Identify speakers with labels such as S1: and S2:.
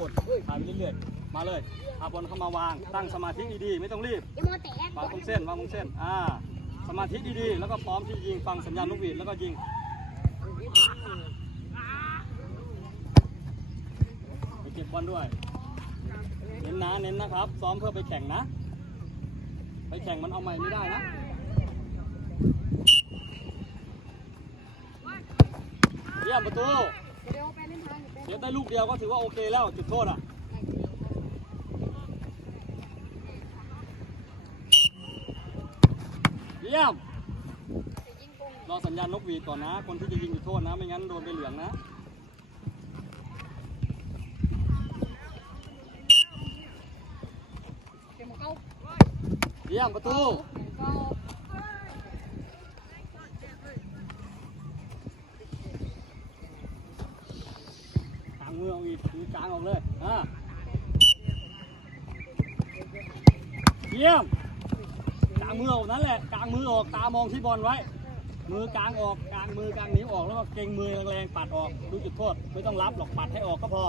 S1: กดถ่ายไปเรื่อยๆ มาเลยเอาบอลเข้ามาวาง ตั้งสมาธิดีๆ ไม่ต้องรีบ
S2: อย่ามาแตะ
S1: วางตรงเส้นวางตรงเส้น อ่า สมาธิดีๆ แล้วก็พร้อมที่ยิง ฟังสัญญาณนกหวีดแล้วก็ยิงไปเก็บบอลด้วย เน้นนะ เน้นนะครับ ซ้อมเพื่อไปแข่งนะ ไปแข่งมันเอาใหม่ไม่ได้นะเยี่ยมประตู
S2: เดี๋ยวไปเล่นทาง
S1: ได้ลูกเดียวก็ถือว่าโอเคแล้วจุดโทษอะเยี่ยมรอสัญญาณนกหวีดก่อนนะ คนที่จะยิงจุดโทษนะ ไม่งั้นโดนไปเหลืองนะ
S2: เรียวมันเข้า
S1: เยี่ยมประตู
S2: เข้า
S1: กลาง มือเอาอีกมือกลางออกเลยอ่าเยี่ยมกลางมือออกนั่นแหละกลางมือออกตามองที่บอลไว้ มือกลางออกกลางมือกลางนิ้วออกแล้วก็เก่งมือแรงๆปัดออกดูจุดโทษไม่ต้องรับหรอกปัดให้ออกก็พอ